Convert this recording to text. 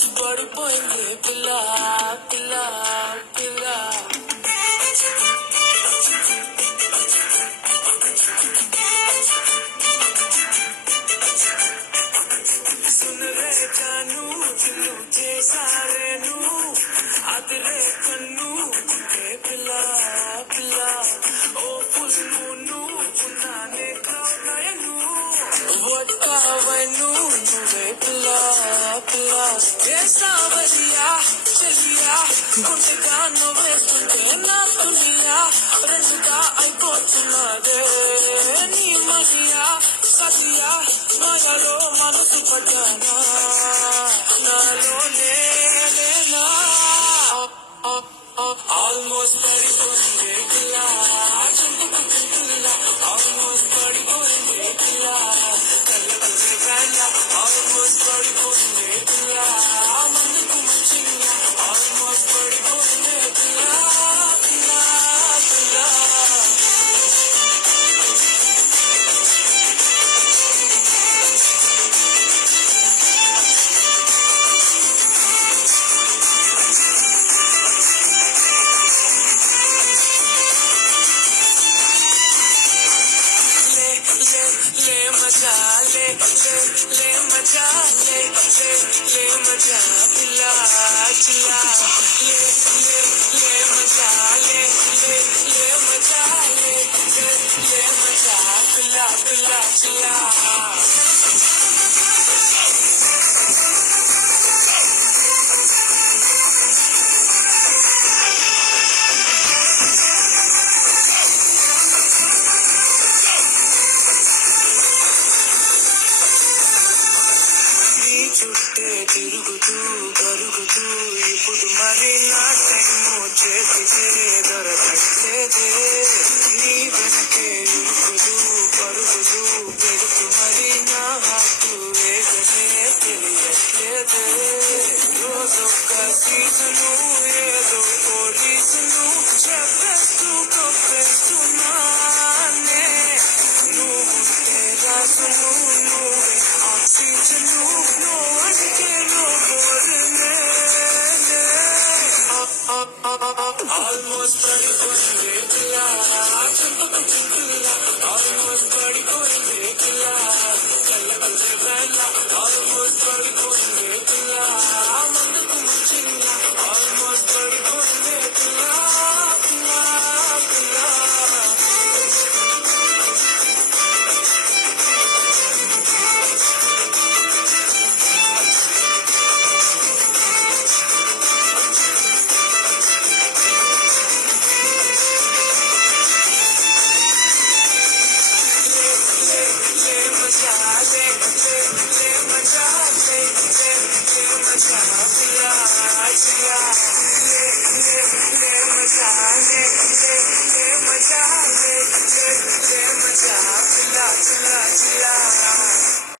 almost పడిపోయింది పిల్ల పిల్ల పిల్ల సునరే జాను చిల్లు చేసారేను అదిరే కన్ను పిల్ల పిల్ల ఓ ఫుల్ మూను ఉన్నానే కావను వడ్కావను నువ్వే పిల్ల పిల్ల ఏ సావరియా చెలియా గుంటెగా నువ్వేస్తుంటే నా తులియా రెండుగా అయిపోతున్నదే నీ మరియా సతియా మాయలో మనసు పడ్డానా నాలోనే నేనా ఆల్మోస్ట్ పడిపోయింది పిల్ల ఆల్మోస్ట్ పడిపోయింది పిల్ల కళ్ళకు వేళ ఆల్మోస్ట్ పడిపోయింది పిల్ల మందుకు మంచిగా ఆల్మోస్ట్ పడిపోయింది పిల్ల పిల్ల పిల్ల ले मजा ले मजा ले मजा पिला चिल्ला ले मजा ले मजा ले मजा पिला पिला चिल्ला చుట్టే తిరుగుతూ కరుగుతూ ఇప్పుడు మరి నా టైము చేతితే దొరకట్లేదే నీ వెనకే ఇరుకులు పరుగులు పెడుతూ మరి నా హాకు వేగనే తెలియట్లేదే రోజొక్క సీజను ఏదో పోలీసును చెప్పేస్తూ కొప్పేస్తున్నానే నువ్వుంటే రాసును నువ్వే ఆక్సిజను ఆల్మోస్ట్ పడిపోయింది పిల్ల ఆల్మోస్ట్ పడిపోయింది పిల్ల కళ్ళకు వేళ ఆల్మోస్ట్ పడిపోయింది పిల్ల మందుకు మంచిగా ఆల్మోస్ట్ పడిపోయింది పిల్ల పిల్ల పిల్ల ले